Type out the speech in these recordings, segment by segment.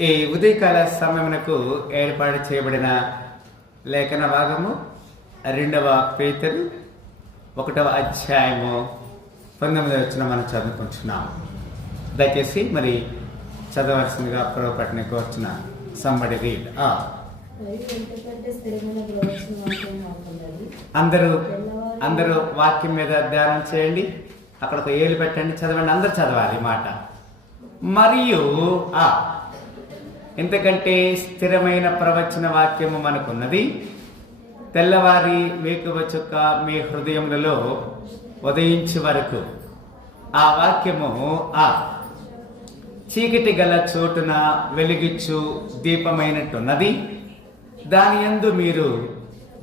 ఈ ఉదయకాల సమయమునకు ఏర్పాటు చేయబడిన లేఖన భాగము రెండవ పేతరు ఒకటవ అధ్యాయము పంతొమ్మిదవ వచ్చిన మనం చదువుకుంటున్నాం దయచేసి మరి చదవలసిందిగా పొరపాటుని వచ్చిన సంబడి రీడ్. అందరూ అందరూ వాక్యం మీద ధ్యానం చేయండి. అక్కడ ఒక ఏలు పెట్టండి చదవండి అందరూ చదవాలి మాట. మరియు ఆ. ఎందుకంటే స్థిరమైన ప్రవచన వాక్యము మనకున్నది. తెల్లవారి వేకువ చుక్క మీ హృదయములలో ఉదయించే వరకు ఆ వాక్యము ఆ. చీకటి గల చోటున వెలిగిచ్చు దీపమైనట్టున్నది. దాని యందు మీరు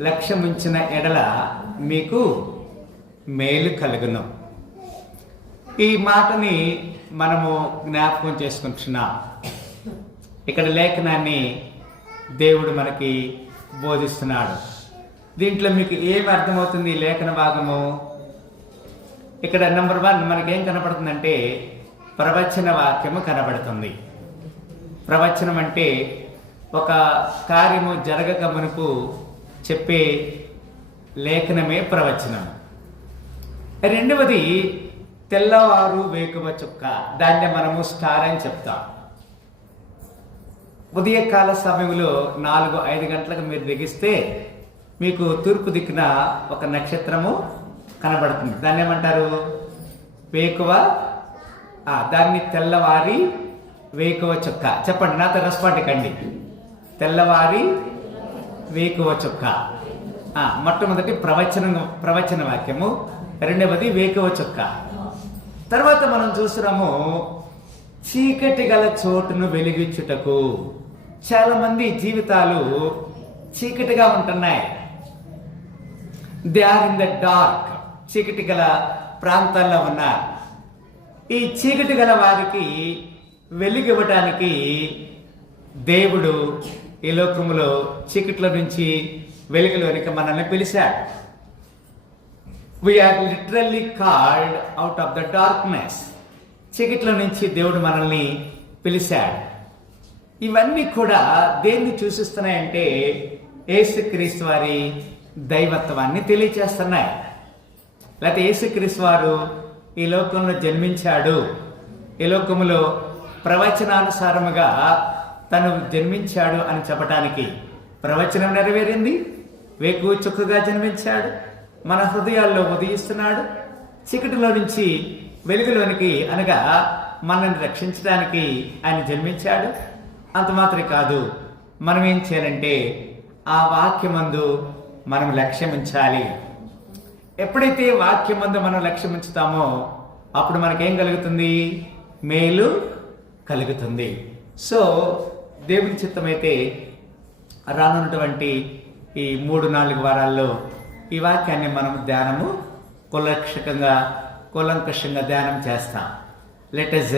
లక్ష్యముంచిన ఎడల మీకు మేలు కలుగును. ఈ మాటని మనము జ్ఞాపకం చేసుకుంటున్నాం. ఇక్కడ లేఖనాన్ని దేవుడు మనకి బోధిస్తున్నాడు. దీంట్లో మీకు ఏమి అర్థమవుతుంది లేఖన భాగము? ఇక్కడ నెంబర్ వన్ మనకేం కనపడుతుందంటే ప్రవచన వాక్యము కనబడుతుంది. ప్రవచనం అంటే ఒక కార్యము జరగక మునుపు చెప్పే లేఖనమే ప్రవచనం. రెండవది తెల్లవారు వేకువ చుక్క దాన్ని మనము స్టార్ అని చెప్తాం. ఉదయకాల సమయంలో నాలుగు ఐదు గంటలకు మీరు దిగిస్తే మీకు తూర్పు దిక్కున ఒక నక్షత్రము కనబడుతుంది. దాన్ని ఏమంటారు? వేకువ దాన్ని తెల్లవారి వేకువ చుక్క. చెప్పండి నాతో రెస్పాండ్ కండి. తెల్లవారి వేకువ చుక్క. మొట్టమొదటి ప్రవచన ప్రవచన వాక్యము. రెండవది వేకువ చుక్క. తర్వాత మనం చూస్తున్నాము చీకటి గల చోటును వెలిగించుటకు. చాలా మంది జీవితాలు చీకటిగా ఉంటున్నాయి. They are in the dark చీకటి గల ప్రాంతాల్లో ఉన్నారు. ఈ చీకటి గల వారికి వెలుగివ్వటానికి దేవుడు ఈ లోకంలో చీకట్ల నుంచి వెలుగులోనికి మనల్ని పిలిచాడు. We are literally called out of the darkness చీకట్ల నుంచి దేవుడు మనల్ని పిలిచాడు. ఇవన్నీ కూడా దేన్ని సూచిస్తున్నాయంటే ఏసుక్రీస్తు వారి దైవత్వాన్ని తెలియచేస్తున్నాయి. లేకపోతే ఏసుక్రీస్తు వారు ఈ లోకంలో జన్మించాడు. ఈ లోకములో ప్రవచనానుసారముగా తను జన్మించాడు అని చెప్పటానికి ప్రవచనం నెరవేరింది. వేకు చుక్కగా జన్మించాడు. మన హృదయాల్లో ఉదయిస్తున్నాడు. చీకటిలో నుంచి వెలుగులోనికి అనగా మనల్ని రక్షించడానికి ఆయన జన్మించాడు. అంత మాత్రమే కాదు మనం ఏం చేయాలంటే ఆ వాక్యమందు మనం లక్ష్యం ఉంచాలి. ఎప్పుడైతే వాక్యమందు మనం లక్ష్యం ఉంచుతామో అప్పుడు మనకేం కలుగుతుంది? మేలు కలుగుతుంది. సో దేవుని చిత్తమైతే రానున్నటువంటి ఈ మూడు నాలుగు వారాల్లో ఈ వాక్యాన్ని మనం ధ్యానము కులక్షకంగా కులంకషంగా ధ్యానం చేస్తాం. Let us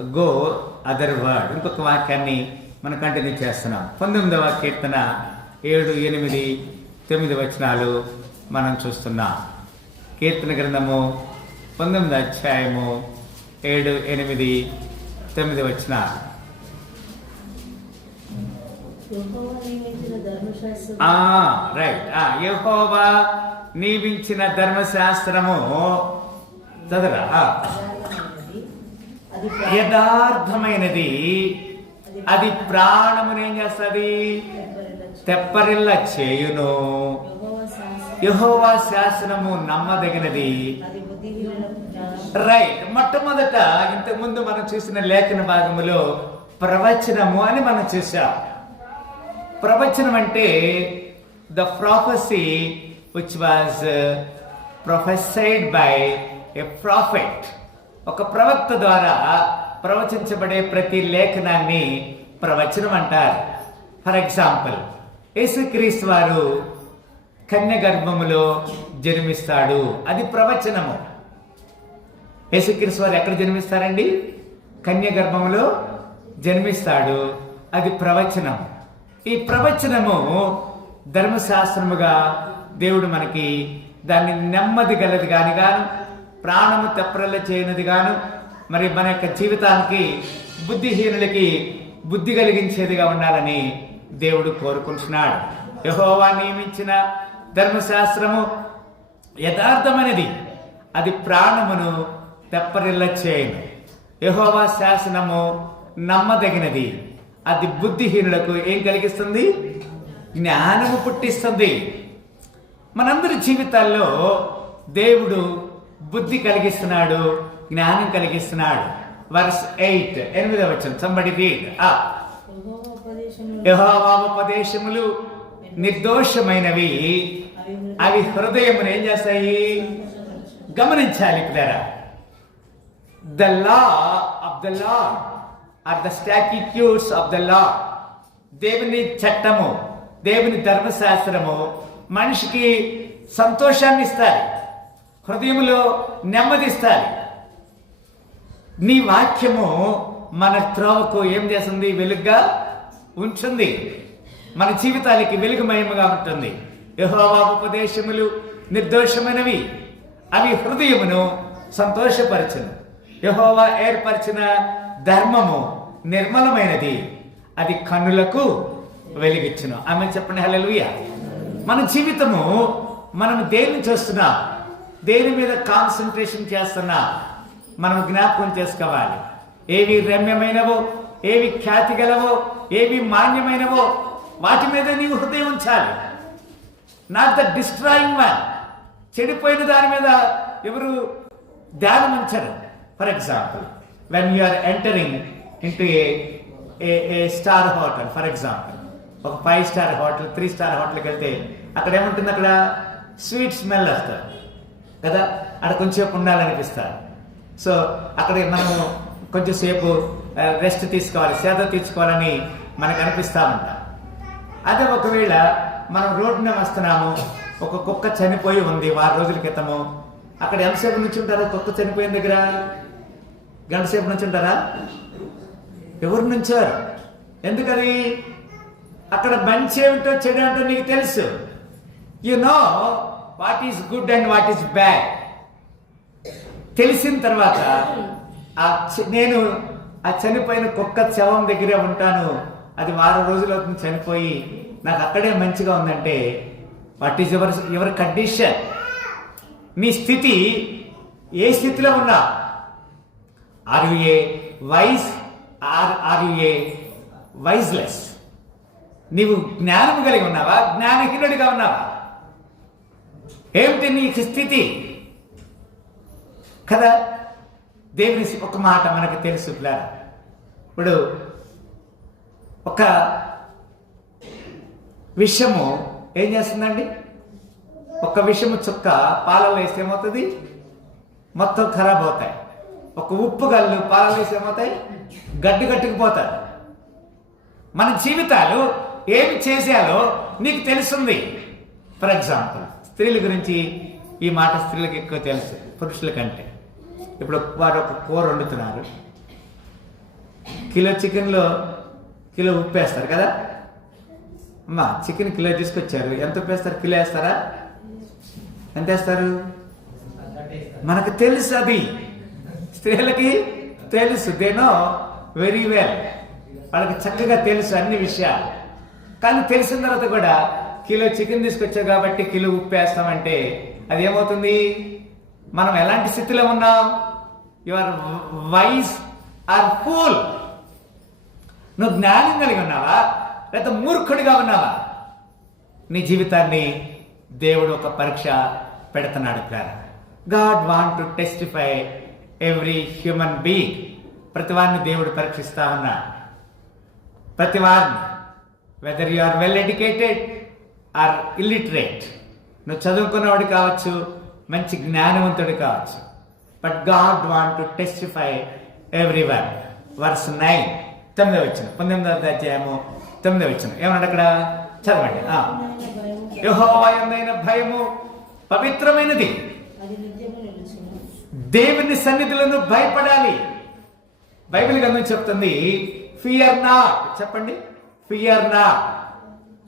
go other word. ఇంకొక వాక్యాన్ని మనం కంటిన్యూ చేస్తున్నాం. పంతొమ్మిదవ కీర్తన ఏడు ఎనిమిది తొమ్మిది వచనాలు మనం చూస్తున్నాం. కీర్తన గ్రంథము పంతొమ్మిది అధ్యాయము ఏడు ఎనిమిది తొమ్మిది వచనాలు. రైట్. యహోవా నియమించిన ధర్మశాస్త్రము. చదరా యథార్థమైనది. అది ప్రాణమును ఏం చేస్తుంది? తెప్పరిల్ల చేయును. యెహోవా శాసనం. యెహోవా శాసనము నమ్మదగినది. రైట్. మొట్టమొదట ఇంతకు ముందు మనం చూసిన లేఖన భాగములో ప్రవచనము అని మనం చూసాం ప్రవచనం అంటే the prophecy which was prophesied by a prophet ఒక ప్రవక్త ద్వారా ప్రవచించబడే ప్రతి లేఖనాన్ని ప్రవచనం అంటారు ఫర్ ఎగ్జాంపుల్ యేసుక్రీస్తు వారు కన్య గర్భములో జన్మిస్తాడు. అది ప్రవచనము. యేసుక్రీస్తు వారు ఎక్కడ జన్మిస్తారండి? కన్య గర్భంలో జన్మిస్తాడు. అది ప్రవచనం ఈ ప్రవచనము ధర్మశాస్త్రముగా దేవుడు మనకి దాన్ని నెమ్మది గలది కాని గాను ప్రాణము తెప్పరల్ల చేయనిది గాను మరి మన యొక్క జీవితానికి బుద్ధిహీనులకి బుద్ధి కలిగించేదిగా ఉండాలని దేవుడు కోరుకుంటున్నాడు. యహోవా నియమించిన ధర్మశాస్త్రము యథార్థమైనది. అది ప్రాణమును తెప్పరిల్ల చేయను. యహోవా శాసనము నమ్మదగినది. అది బుద్ధిహీనులకు ఏం కలిగిస్తుంది? జ్ఞానము పుట్టిస్తుంది. మనందరి జీవితాల్లో దేవుడు బుద్ధి కలిగిస్తున్నాడు జ్ఞానం కలిగిస్తున్నాడు. వర్స్ ఎయిట్ ఎనిమిదవ వచ్చిన సంబడి రీడ్ ఉపదేశములు ah. యహోవాపదేశములు నిర్దోషమైనవి. అవి హృదయమును ఏం చేస్తాయి? గమనించాలి పిల్లరా. The law of the law are the statutes of the law దేవుని చట్టము దేవుని ధర్మశాస్త్రము మనిషికి సంతోషాన్ని ఇస్తారు హృదయంలో నెమ్మదిస్తారు నీ వాక్యము మన త్రోవకు ఏం చేస్తుంది? వెలుగ్గా ఉంచుంది. మన జీవితాలకి వెలుగుమయముగా ఉంటుంది. యహోవా ఉపదేశములు నిర్దోషమైనవి. అవి హృదయమును సంతోషపరచును. యహోవా ఏర్పరిచిన ధర్మము నిర్మలమైనది. అది కన్నులకు వెలిగించును ఆమె చెప్పండి. హల్లెలూయా. మన జీవితము మనం దేన్ని చూస్తున్నాం? దేని మీద కాన్సన్ట్రేషన్ చేస్తున్నా మనం జ్ఞాపకం చేసుకోవాలి. ఏవి రమ్యమైనవో ఏవి ఖ్యాతి గలవో ఏవి మాన్యమైనవో వాటి మీద నీవు హృదయం ఉంచాలి. నాట్ ద డిస్ట్రాయింగ్ మ్యాన్ చెడిపోయిన దాని మీద ఎవరు ధ్యానం ఉంచరు. For example when you are entering into a a star hotel for example ఒక five star hotel three star హోటల్కి వెళ్తే అక్కడ ఏముంటుంది అక్కడ? స్వీట్ స్మెల్ వస్తుంది. కదా? అక్కడ కొంచెంసేపు ఉండాలనిపిస్తారు సో అక్కడ మనము కొంచెంసేపు రెస్ట్ తీసుకోవాలి సేద తీసుకోవాలని మనకు అనిపిస్తూ ఉంటాం. అదే ఒకవేళ మనం రోడ్డున వస్తున్నాము ఒక కుక్క చనిపోయి ఉంది వారం రోజుల క్రితము అక్కడ ఎంతసేపు నుంచి ఉంటారా? కుక్క చనిపోయిన దగ్గర? గంట సేపు నుంచి ఉంటారా? ఎవరు నుంచారు ఎందుకని? అక్కడ మంచి ఏమిటో చెడు అంటే నీకు తెలుసు. You know what is good and what is bad? తెలిసిన తర్వాత ఆ నేను ఆ చనిపోయిన కుక్క శవం దగ్గరే ఉంటాను. అది వారం రోజులు అవుతుంది చనిపోయి. నాకు అక్కడే మంచిగా ఉందంటే what is your your condition? మీ స్థితి ఏ స్థితిలో ఉన్నా. Are you a wise are are you a wiseless? నీవు జ్ఞానం కలిగి ఉన్నావా? జ్ఞానహీనుడిగా ఉన్నావా? ఏమిటి నీ స్థితి? కదా దేవుని ఒక మాట మనకు తెలుసు ఇప్పుడు ఒక విషము ఏం చేస్తుందండి? ఒక విషము చుక్క పాలలో వేస్తే ఏమవుతుంది? మొత్తం ఖరాబ్ అవుతాయి. ఒక ఉప్పు గల్లు పాలలో వేస్తే ఏమవుతాయి? గడ్డి గట్టుకుపోతారు మన జీవితాలు ఏమి చేసేయాలో నీకు తెలుస్తుంది ఫర్ ఎగ్జాంపుల్ స్త్రీల గురించి ఈ మాట స్త్రీలకు ఎక్కువ తెలుసు పురుషుల కంటే ఇప్పుడు వారు ఒక కూర వండుతున్నారు. కిలో చికెన్లో కిలో ఉప్పు వేస్తారు కదా? అమ్మా చికెన్ కిలో తీసుకొచ్చారు. ఎంత ఉప్పు వేస్తారు? కిలో వేస్తారా? ఎంత వేస్తారు? మనకు తెలుసు అది. స్త్రీలకి తెలుసు. దేనో వెరీ వెల్ వాళ్ళకి చక్కగా తెలుసు అన్ని విషయాలు. కానీ తెలిసిన తర్వాత కూడా కిలో చికెన్ తీసుకొచ్చావు కాబట్టి కిలో ఉప్పు వేస్తామంటే అది ఏమవుతుంది మనం ఎలాంటి స్థితిలో ఉన్నాం? యువర్ వైస్ ఆర్ ఫూల్ నువ్వు జ్ఞానం కలిగి ఉన్నావా? లేదా మూర్ఖుడిగా ఉన్నావా? నీ జీవితాన్ని దేవుడు ఒక పరీక్ష పెడుతున్నాడు God want to testify every human being ప్రతి వారిని దేవుడు పరీక్షిస్తా ఉన్నా. ప్రతి వారిని whether you are well educated or illiterate. నువ్వు చదువుకున్నవాడు కావచ్చు మంచి జ్ఞానవంతుడు కావచ్చు. But God want to testify every one verse nine తొమ్మిది వచ్చిన పంతొమ్మిదవ అధ్యాయము తొమ్మిది వచ్చిన ఏమన్నాడు అక్కడ? చదవండి. ఆ. భయము పవిత్రమైనది. దేవుని సన్నిధులను భయపడాలి. బైబిల్ గ్రంథం చెప్తుంది ఫియర్ నా చెప్పండి. ఫియర్ నా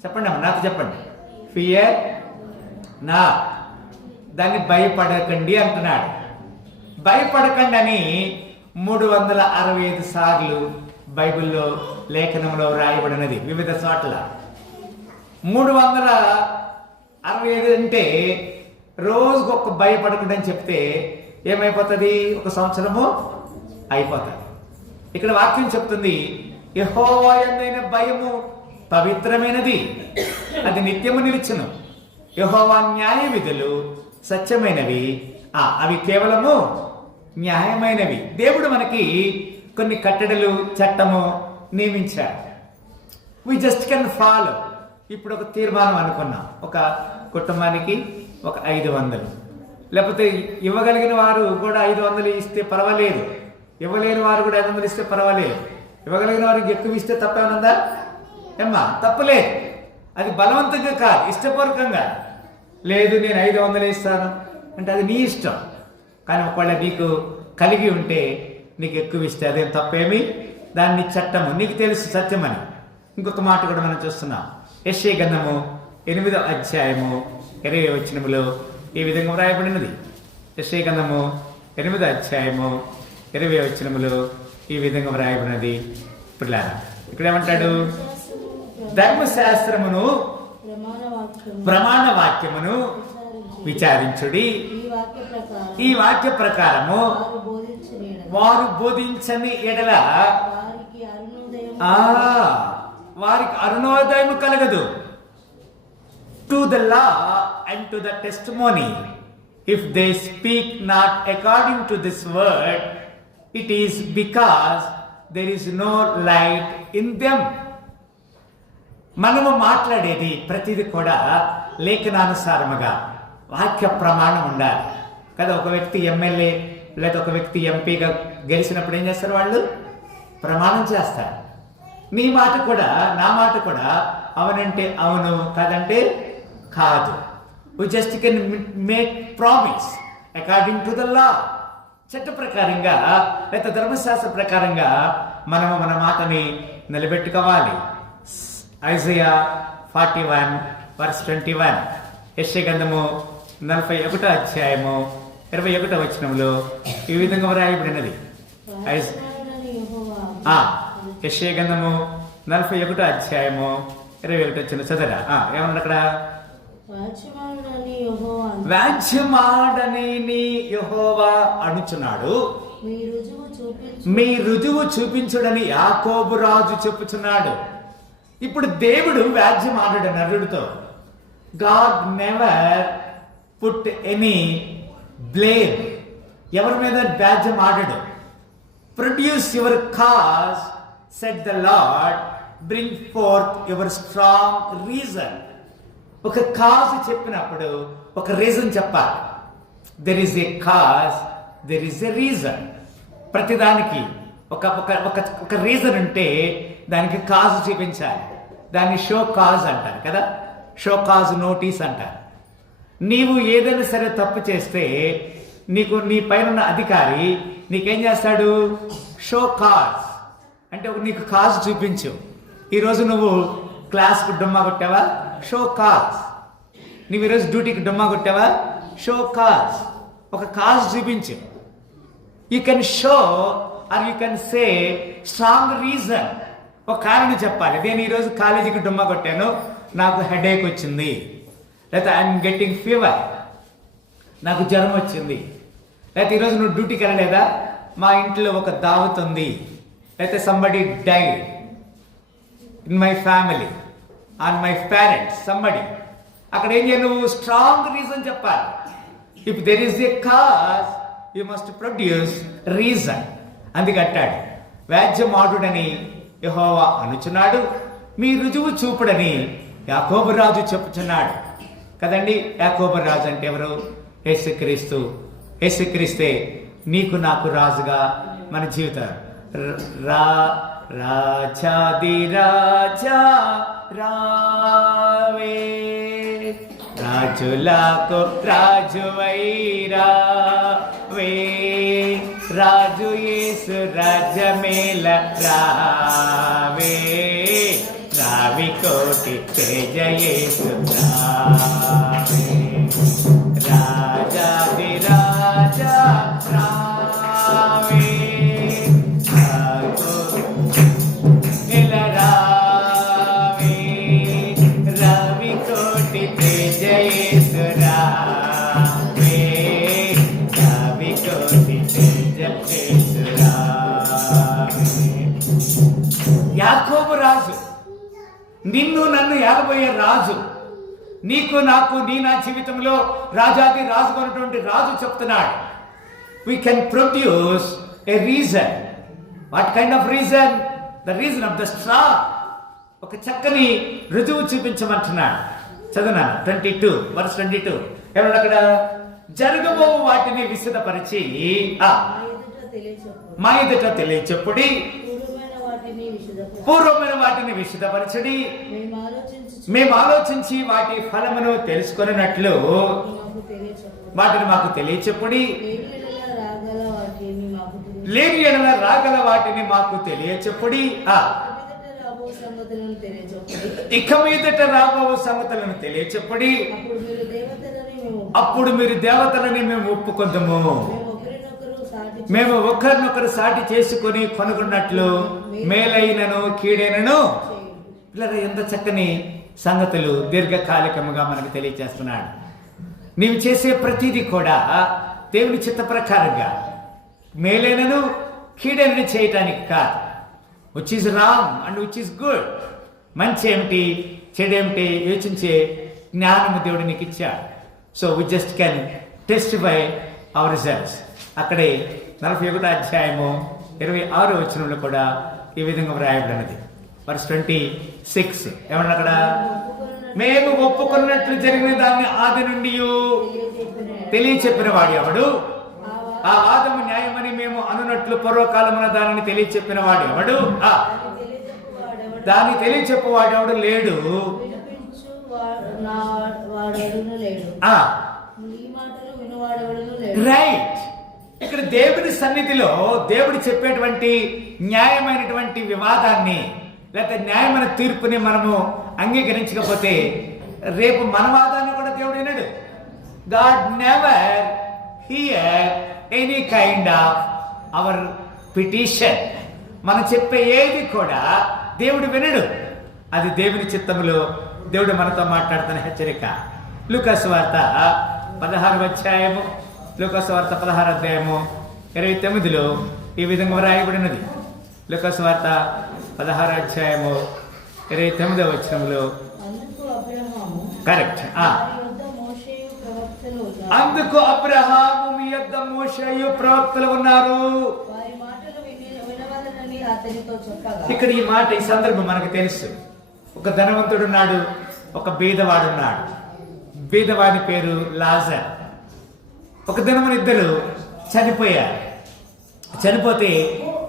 చెప్పండి అమ్మ నాతో చెప్పండి. ఫియర్ నా దాన్ని భయపడకండి అంటున్నాడు. భయపడకండి అని మూడు వందల అరవై ఐదు సార్లు బైబిల్లో లేఖనంలో వ్రాయబడినది వివిధ చోట్ల. మూడు వందల అరవై ఐదు అంటే రోజుకు ఒక భయపడకుండా చెప్తే ఏమైపోతుంది? ఒక సంవత్సరము అయిపోతుంది. ఇక్కడ వాక్యం చెప్తుంది ఎహో ఎందైన భయము పవిత్రమైనది. అది నిత్యము నిలిచను. యహోవా న్యాయ విధులు సత్యమైనవి. ఆ, అవి కేవలము న్యాయమైనవి. దేవుడు మనకి కొన్ని కట్టడలు చట్టము నియమించాడు. వి జస్ట్ కెన్ ఫాలో ఇప్పుడు ఒక తీర్మానం అనుకున్నాం. ఒక కుటుంబానికి ఒక ఐదు వందలు. లేకపోతే ఇవ్వగలిగిన వారు కూడా ఐదు వందలు ఇస్తే పర్వాలేదు. ఇవ్వలేని వారు కూడా ఐదు వందలు ఇస్తే పర్వాలేదు. ఇవ్వగలిగిన వారికి ఎక్కువ ఇస్తే తప్పేమనుందా ఏమ్మా తప్పలేదు అది బలవంతంగా కాదు ఇష్టపూర్వకంగా. లేదు నేను ఐదు వందలు ఇస్తాను. అంటే అది నీ ఇష్టం. కానీ ఒకవేళ నీకు కలిగి ఉంటే నీకు ఎక్కువ ఇస్తే అదేం తప్పేమి? దాన్ని చట్టము నీకు తెలుసు సత్యమని. ఇంకొక మాట కూడా మనం చూస్తున్నాం. యశ్య గంధము ఎనిమిదో అధ్యాయము ఇరవై వచనములో ఈ విధంగా వ్రాయబడినది. యశ్య గంధము ఎనిమిదో అధ్యాయము ఇరవై వచనములో ఈ విధంగా వ్రాయబడినది. పిల్లారా ఇక్కడ ఏమంటాడు? ధర్మశాస్త్రమును ప్రమాణ వాక్యము ప్రమాణ వాక్యమును విచారించుడి. ఈ వాక్య ప్రకారము వారు బోధించిన ఎడల. వారికి అరుణోదయం కలగదు. To the law and to the testimony if they speak not according to this word it is because there is no light in them మనము మాట్లాడేది ప్రతిదీ కూడా లేఖనానుసారముగా వాక్య ప్రమాణం ఉండాలి. కదా ఒక వ్యక్తి ఎమ్మెల్యే లేదా ఒక వ్యక్తి ఎంపీగా గెలిచినప్పుడు ఏం చేస్తారు వాళ్ళు? ప్రమాణం చేస్తారు. మీ మాట కూడా నా మాట కూడా అవునంటే అవును కాదంటే కాదు. Just can make promise according to the law చట్ట ప్రకారంగా లేదా ధర్మశాస్త్ర ప్రకారంగా మనము మన మాటని నిలబెట్టుకోవాలి. Isaiah forty one verse twenty one. యశగంధము నలభై ఒకటో అధ్యాయము ఇరవై ఒకటో వచనంలో ఈ విధంగా వ్రాయబడినది. యశగంధము నలభై ఒకటో అధ్యాయము ఇరవై ఒకటి వచ్చిన చదరా? ఏమన్నా అక్కడ? యెహోవా వ్యాజ్యమాడని నీ చూపించు మీ రుజువు చూపించుడని యాకోబు రాజు చెప్పుచున్నాడు. ఇప్పుడు దేవుడు వ్యాజ్యం ఆడాడు నరుడితో God never put any blame ఎవరి మీద వ్యాజ్యం ఆడాడు produce your cause saith the Lord bring forth your strong reason ఒక కాజ్ చెప్పినప్పుడు ఒక రీజన్ చెప్పాలి. There is a cause there is a reason ప్రతిదానికి ఒక ఒక ఒక రీజన్ ఉంటే దానికి కాజ్ చూపించాలి. దాన్ని షో కాజ్ అంటారు కదా? షో కాజ్ నోటీస్ అంటారు. నీవు ఏదైనా సరే తప్పు చేస్తే నీకు నీ పైన ఉన్న అధికారి నీకేం చేస్తాడు? Show cause. అంటే ఒక నీకు కాజ్ చూపించు. ఈరోజు నువ్వు క్లాస్కు డొమ్మా కొట్టావా? Show cause. నువ్వు ఈరోజు డ్యూటీకి డొమ్మా కొట్టావా? Show cause. ఒక కాజ్ చూపించు. You can show or you can say strong reason ఒక కారణం చెప్పాలి. నేను ఈరోజు కాలేజీకి డుమ్మా కొట్టాను. నాకు హెడేక్ వచ్చింది. లేకపోతే ఐఎమ్ గెట్టింగ్ ఫీవర్ నాకు జ్వరం వచ్చింది. లేకపోతే ఈరోజు నువ్వు డ్యూటీకి వెళ్ళలేదా? మా ఇంట్లో ఒక దావత్ ఉంది. లేకపోతే somebody died in my family on my parents somebody అక్కడ ఏం చేయాలి? నువ్వు స్ట్రాంగ్ రీజన్ చెప్పాలి. If there is a cause you must produce reason అందుకట్టాడు వ్యాజ్యమాడుడని యహోవా అనుచున్నాడు మీ రుజువు చూపుడని యాకోబరాజు చెప్పుచున్నాడు. కదండి యాకోబరాజు అంటే ఎవరు? యేసుక్రీస్తు. యేసుక్రీస్తే నీకు నాకు రాజుగా మన జీవితం. రా రాజాది రాజా రావే. రాజులకు రాజువైరా వే రాజు యేసు రాజ్యమేల రావే. రావి కోటి తేజ యేసు రావే. యాకోబు రాజు నిన్ను నన్ను ఏలబోయే రాజు. నీకు నాకు నీ నా జీవితంలో రాజాది రాజు కొనటువంటి రాజు చెప్తున్నాడు. We can produce a reason what kind of reason the reason of the straw ఒక చక్కని రుజువు చూపించమంటున్నాడు. చదువునా? Twenty two verse twenty two ఎవరు అక్కడ జరగబో వాటిని విశదపరిచి ఆ, మా ఎదుట తెలియచెప్పుడి పూర్వమైన వాటిని విశదపరచు విశదపరచడి మేము ఆలోచించి వాటి ఫలమును తెలుసుకొనినట్లు వాటిని మాకు తెలియచెప్పుడి రాగల వాటిని మాకు లేని ఎడల రాగల వాటిని మాకు తెలియచెప్పుడి ఆ. ఇక మీదట రాబో సంగతులను తెలియచెప్పుడి అప్పుడు మీరు దేవతలని మేము ఒప్పుకుందాము. మేము ఒకరినొకరు సాటి చేసుకొని కొనుక్కున్నట్లు మేలైనను కీడైనను. చేయుడు. ఎంత చక్కని సంగతులు దీర్ఘకాలికముగా మనకు తెలియజేస్తున్నాడు. నీవు చేసే ప్రతిదీ కూడా దేవుని చిత్త ప్రకారంగా మేలైనను కీడైనను చేయటానికి కాదు. Which is wrong and which is good మంచి ఏమిటి చెడేమిటి యోచించే జ్ఞానము దేవుడు నీకు ఇచ్చాడు so we just can testify our results అక్కడే నలభై ఒకటో అధ్యాయము ఇరవై ఆరు వచ్చినంలో కూడా ఈ విధంగా వ్రాయబడినది. వర్స్ ట్వంటీ సిక్స్ ఏమన్నా అక్కడ? మేము ఒప్పుకున్నట్లు జరిగిన దాన్ని ఆది నుండి తెలియచెప్పిన వాడు ఎవడు? ఆ వాదము న్యాయమని మేము అనున్నట్లు పూర్వకాలమున దానిని తెలియచెప్పిన వాడు ఎవడు? దాన్ని తెలియచెప్పవాడెవడు లేడు. రైట్ ఇక్కడ దేవుని సన్నిధిలో దేవుడు చెప్పేటువంటి న్యాయమైనటువంటి వివాదాన్ని లేకపోతే న్యాయమైన తీర్పుని మనము అంగీకరించకపోతే రేపు మన వాదాన్ని కూడా దేవుడు వినడు. God never hear any kind of our petition మనం చెప్పే ఏది కూడా దేవుడు వినడు. అది దేవుని చిత్తములో దేవుడు మనతో మాట్లాడుతున్న హెచ్చరిక. లూకాసు వార్త పదహారు అధ్యాయము లూకాసు వార్త పదహారు అధ్యాయము ఇరవై తొమ్మిదిలో ఈ విధంగా వ్రాయబడినది. లూకాసు వార్త పదహారు అధ్యాయము ఇరవై తొమ్మిదవ అబ్రహాము కరెక్ట్. అందుకు అబ్రహాము మీ యొద్ద మోషయు ప్రవక్తలు ఉన్నారు. ఇక్కడ ఈ మాట ఈ సందర్భం మనకు తెలుసు. ఒక ధనవంతుడున్నాడు ఒక బీదవాడున్నాడు. బీదవాడి పేరు లాజర్. ఒక దినమున ఇద్దరు చనిపోయారు. చనిపోతే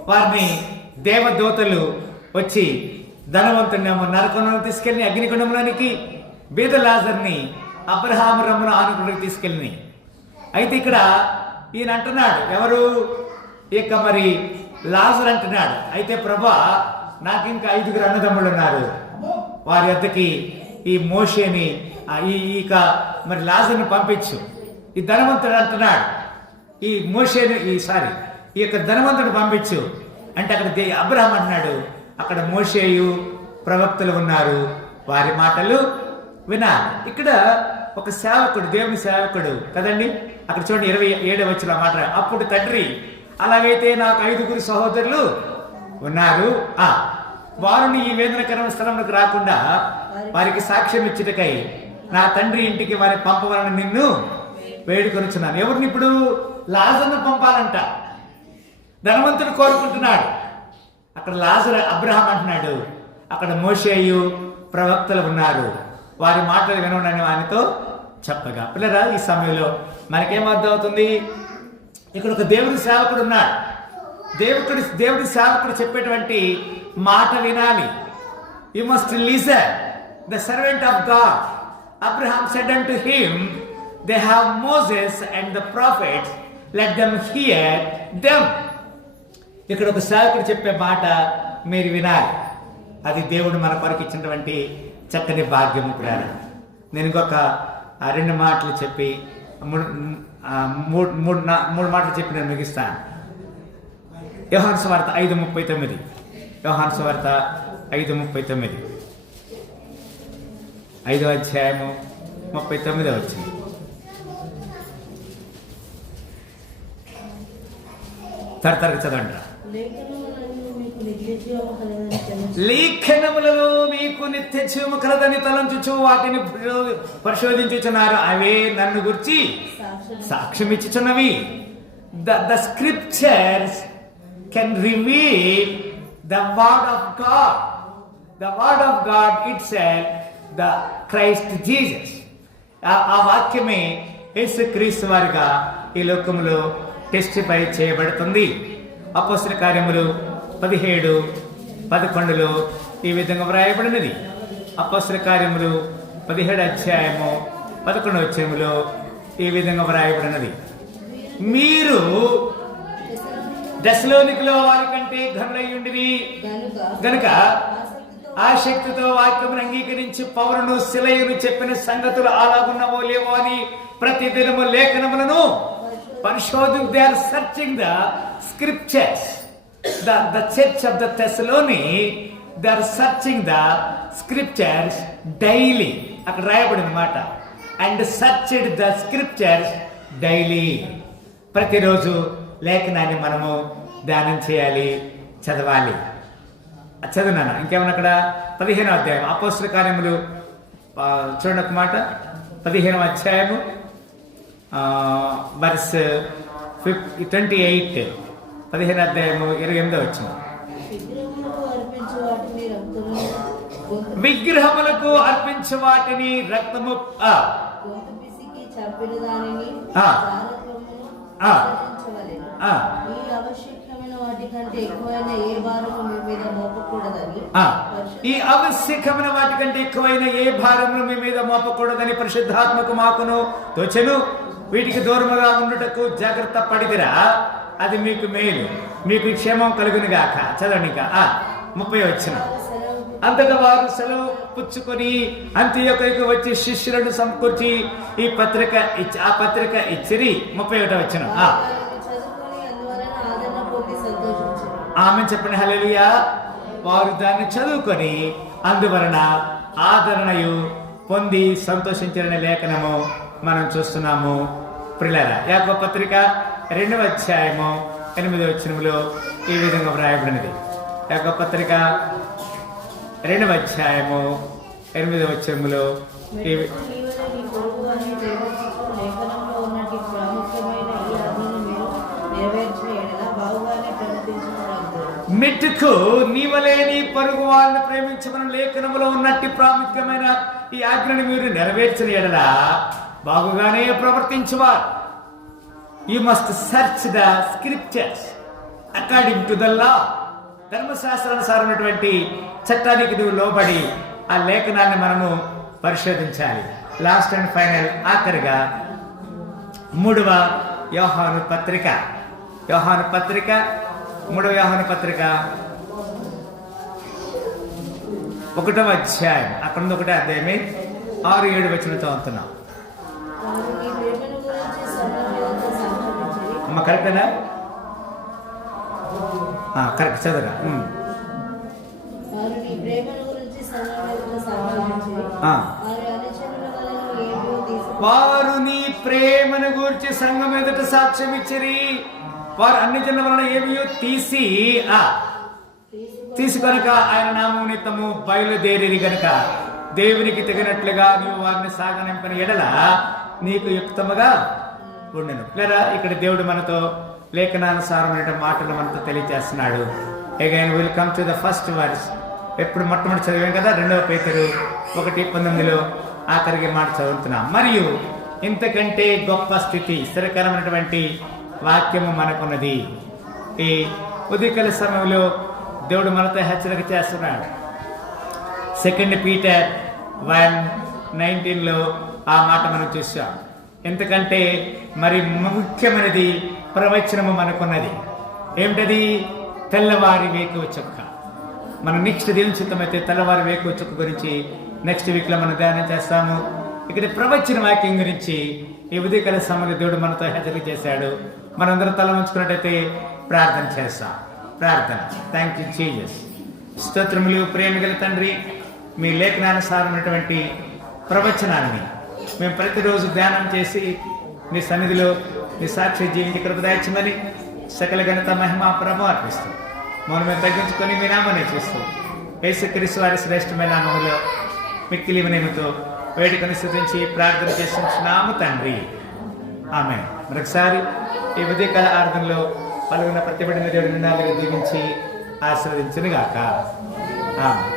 వారిని దేవదూతలు వచ్చి ధనవంతుడేమో నరకంలో తీసుకెళ్ళి అగ్నిగుండంలోనికి బీద లాజర్ని అబ్రహాము రమ్మున ఆనుకుడికి తీసుకెళ్ళి అయితే ఇక్కడ ఈయన అంటున్నాడు ఎవరు? ఇక మరి లాజర్ అంటున్నాడు అయితే ప్రభా నాకు ఇంకా ఐదుగురు అన్నదమ్ములు ఉన్నారు వారి వద్దకి ఈ మోషేని ఈ ఇక మరి లాజర్ని పంపించు. ఈ ధనవంతుడు అంటున్నాడు. ఈ మోషేని ఈ సారీ ఈ యొక్క ధనవంతుడు పంపించు. అంటే అక్కడ దే అబ్రహం అన్నాడు అక్కడ మోషేయు ప్రవక్తలు ఉన్నారు. వారి మాటలు వినాలి. ఇక్కడ ఒక సేవకుడు దేవుని సేవకుడు కదండి? అక్కడ చూడండి ఇరవై ఏడవ వచ్చిన మాట. అప్పుడు తండ్రి అలాగైతే నాకు ఐదుగురు సహోదరులు ఉన్నారు. ఆ వారిని ఈ వేదనకరమైన స్థలంలోకి రాకుండా వారికి సాక్ష్యం ఇచ్చుటకై నా తండ్రి ఇంటికి వారిని పంపవాలని నిన్ను వేడుకొనుచున్నాను. ఎవరిని ఇప్పుడు లాజర్ను పంపాలంట? ధనవంతుడు కోరుకుంటున్నాడు. అక్కడ లాజర్ అబ్రహాం అంటున్నాడు. అక్కడ మోషేయు ప్రవక్తలు ఉన్నారు. వారి మాటలు వినమని వానితో చెప్పగా. పిల్లరా ఈ సమయంలో మనకేం అర్థం అవుతుంది ఇక్కడ ఒక దేవుడి సేవకుడు ఉన్నాడు దేవుడి దేవుడి సేవకుడు చెప్పేటువంటి మాట వినాలి. You must listen the servant of God Abraham said and to him they have Moses and the prophets let them hear them ఇక్కడ ఒక సేవకుడు చెప్పే మాట మీరు వినాలి. అది దేవుడు మన కొరకు ఇచ్చినటువంటి చక్కని భాగ్యము ప్రేరణ నేను ఇంకొక రెండు మాటలు చెప్పి మూడు మూడు మూడు మూడు మాటలు చెప్పి నేను ముగిస్తాను. యోహాను వార్త ఐదు ముప్పై తొమ్మిది. యోహాన్ సువార్త ఐదు ముప్పై తొమ్మిది. ఐదో అధ్యాయము ముప్పై తొమ్మిదో వచ్చింది త్వర చదవండి. మీకు లేఖనములలో మీకు నిత్య జీవము కలదని తలంచుచు వాటిని పరిశోధించుచున్నారు. అవే నన్ను గురించి సాక్ష్యం ఇచ్చుచున్నవి the the scriptures can reveal the word of God the word of God it's the Christ Jesus. ఆ వాక్యమే యేసు క్రీస్తు వారిగా ఈ లోకములో టెస్టిఫై చేయబడుతుంది. అపోసిన కార్యములు పదిహేడు పదకొండులో ఈ విధంగా వ్రాయబడినది. అపోసిన కార్యములు పదిహేడు అధ్యాయము పదకొండు అధ్యాయములో ఈ విధంగా వ్రాయబడినది. మీరు దశలోనికిలో వారి కంటే ఘనులయ్యుండిరి గనుక ఆసక్తితో శక్తితో వాక్యమును అంగీకరించి పౌరును శిలయును చెప్పిన సంగతులు అలాగున్నవో లేవో అని ప్రతి దినము లేఖనములను పరిశోధన they are searching the scriptures the the church of the Thessalonica they are searching the scriptures daily అక్కడ రాయబడిన మాట. And searched the scriptures daily ప్రతిరోజు లేఖనాన్ని మనము ధ్యానం చేయాలి చదవాలి. చదివినాను? ఇంకేమన్నా అక్కడ? పదిహేనవ అధ్యాయం. అపోస్తుల కార్యములు చూడండి ఒక మాట. పదిహేనవ అధ్యాయము వర్స్ ఫిఫ్ ట్వంటీ ఎయిట్. పదిహేను అధ్యాయము ఇరవై ఎనిమిదో వచ్చిన. విగ్రహములకు అర్పించు వాటిని రక్తము చంపిన దానిని ఈ ఆవశ్యకమైన వాటి కంటే ఎక్కువైన ఏ భారము మీ మీద మోపకూడదని ఈ ఆవశ్యకమైన వాటికంటే ఎక్కువైన ఏ భారమును మీ మీద మోపకూడదని పరిశుద్ధాత్మకు మాకును తోచెను. వీటికి దూరముగా ఉండుటకు జాగ్రత్త పడిదిరా. అది మీకు మేలు. మీకు క్షేమం కలుగును గాక చదవండి ఇంకా. ఆ, ముప్పై వచ్చిన. అంతటా వారు సెలవు పుచ్చుకొని అంత్యొకరికి వచ్చి శిష్యులను సమకూర్చి ఈ పత్రిక ఇచ్చి ఆ పత్రిక ఇచ్చిరి. ముప్పై ఒకటో వచ్చిన. ఆమె చెప్పిన హలలియా వారు దాన్ని చదువుకొని అందువలన ఆదరణయు పొంది సంతోషించిన లేఖనము మనం చూస్తున్నాము. ప్రిలర యాకో పత్రిక రెండవ అధ్యాయము ఎనిమిదవ వచ్చినములో ఈ విధంగా వ్రాయబడినది. యాకో పత్రిక రెండవ అధ్యాయము ఎనిమిదవ వచ్చినములో ఈ మెట్టుకు నీవలే నీ పొరుగువారిని ప్రేమించుచు లేఖనంలో ఉన్నటి ప్రాముఖ్యమైన ఈ ఆజ్ఞను మీరు నెరవేర్చిన ఎడల బాగుగానే ప్రవర్తించగలుగుతారు మెట్టుకు నీవలే నీ పొరుగు వాళ్ళని ప్రేమించమని లేఖనములో ఉన్నట్టు ప్రాముఖ్యమైన ఈ ఆజ్ఞను మీరు నెరవేర్చిన ఎడల బాగుగానే ప్రవర్తించువారు. You must search the scriptures according to the law ధర్మశాస్త్రానుసారమైనటువంటి చట్టానికి నువ్వు లోబడి ఆ లేఖనాన్ని మనము పరిశోధించాలి. లాస్ట్ అండ్ ఫైనల్ ఆఖరిగా మూడవ యోహాను పత్రిక. యోహాను పత్రిక మూడవ వ్యాహన పత్రిక ఒకటవ అధ్యాయం. అక్కడ ఉంది ఒకటే అధ్యాయమే. ఆరు ఏడు వచ్చిన చదువుతున్నా అమ్మ కరెక్టేనా? కరెక్ట్ చదరా వారు నీ ప్రేమను గురించి సంఘం ఎదుట సాక్ష్యం ఇచ్చిరి వారు అన్ని జనుల వలన ఏమియో తీసి ఆ తీసుకొనక ఆయన నామం నిత్తము బయలుదేరి కనుక దేవునికి తగినట్లుగా నీవు వారిని సాగనింపిన ఎడల నీకు యుక్తముగా ఉండను. లేదా ఇక్కడ దేవుడు మనతో లేఖనానుసారమైన మాటలు మనతో తెలియజేస్తున్నాడు again will come to the first verse ఎప్పుడు మొట్టమొదటి చదివాం కదా? రెండవ పేతరు ఒకటి పంతొమ్మిదిలో ఆఖరికి మాట చదువుతున్నాం. మరియు ఇంతకంటే గొప్ప స్థితి స్థిరకరమైనటువంటి వాక్యము మనకున్నది. ఈ ఉదయకాల సమయంలో దేవుడు మనతో హెచ్చరిక చేస్తున్నాడు. సెకండ్ పీటర్ వన్ నైన్టీన్లో ఆ మాట మనం చూసాం ఎందుకంటే మరి ముఖ్యమైనది ప్రవచనము మనకున్నది. ఏమిటది? తెల్లవారి వేకువ చుక్క. మనం నెక్స్ట్ దేవుని చిత్తమైతే తెల్లవారి వేకువ చుక్క గురించి నెక్స్ట్ వీక్లో మనం ధ్యానం చేస్తాము. ఇక్కడ ప్రవచన వాక్యం గురించి ఈ ఉదయకాల సమయంలో దేవుడు మనతో హెచ్చరిక చేశాడు. మనందరం తల ఉంచుకున్నట్టయితే ప్రార్థన చేస్తాం. ప్రార్థన. థ్యాంక్ యూ జీజస్ స్తోత్రములు ప్రేమగల తండ్రి మీ లేఖనానుసారమైనటువంటి ప్రవచనాన్ని మేము ప్రతిరోజు ధ్యానం చేసి మీ సన్నిధిలో మీ సాక్షి జీవించి కృపదాయించమని సకల ఘనత మహిమ ప్రభు అర్పిస్తాం మనం తగ్గించుకొని మీ నామని చూస్తూ యేసుక్రీస్తు వారి శ్రేష్టమైన నామంలో మిక్కిలి వినయముతో వేడుకని స్థుతించి ప్రార్థన చేస్తున్నాము తండ్రి. ఆమె మరొకసారి ఈ ఉదయకాల ఆరాధనలో పాల్గొన్న ప్రతిబడిన దేవుడి నిండాలుగా దీవించి ఆశీర్వదించునుగాక. ఆమె